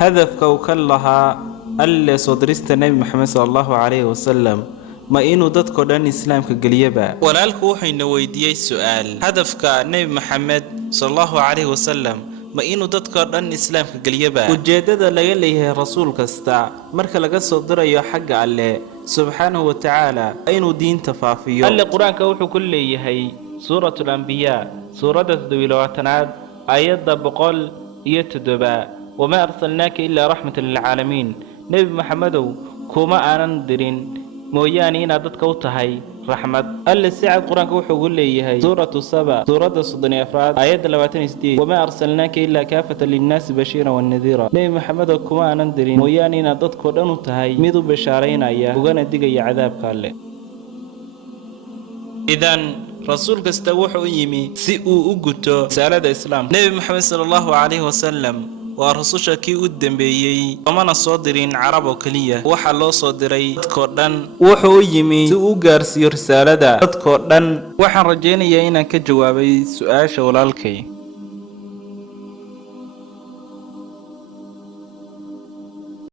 hadafka uu ka lahaa alle soo dirista nebi maxamed sallallahu calayhi wasallam ma inuu dadkoo dhan islaamka geliyaba. walaalku wuxuuna weydiiyey su'aal, hadafka nebi maxamed sallallahu calayhi wasallam ma inuu dadkoo dhan islaamka geliyaba. ujeedada laga leeyahay rasuul kasta marka laga soo dirayo xagga alle subxaanahu wa tacaala inuu diinta faafiyo. alle qur-aanka wuxuu ku leeyahay suuratul anbiyaa suuradda 27aad aayadda 107 wamaa arsalnaaka ilaa raxmatan lilcaalamiin. nebi maxamedow kuma aanan dirin mooyaane inaad dadka u tahay raxmad. alle si cad qur-aanka wuxuu ugu leeyahay suuratu saba suuradda 34aad aayadda 28 wamaa arsalnaaka ilaa kaafatan linnaasi bashiiran wanadiira. nebi maxamedow kuma aanan dirin mooyaane inaad dadkoo dhan u tahay mid u bashaaraynaya ugana digaya cadaabka alle. idan rasuul kasta wuxuu yimi si uu u guto risaalada islaamka. nebi maxamed sallallahu calayhi wasallam waa rasusha kii u dambeeyey, mana soo dirin carab oo keliya, waxaa loo soo diray dadkoo dhan. wuxuu u yimi si uu u gaarsiiyo risaalada dadkoo dhan. waxaan rajaynayaa inaan ka jawaabay su'aasha walaalkay.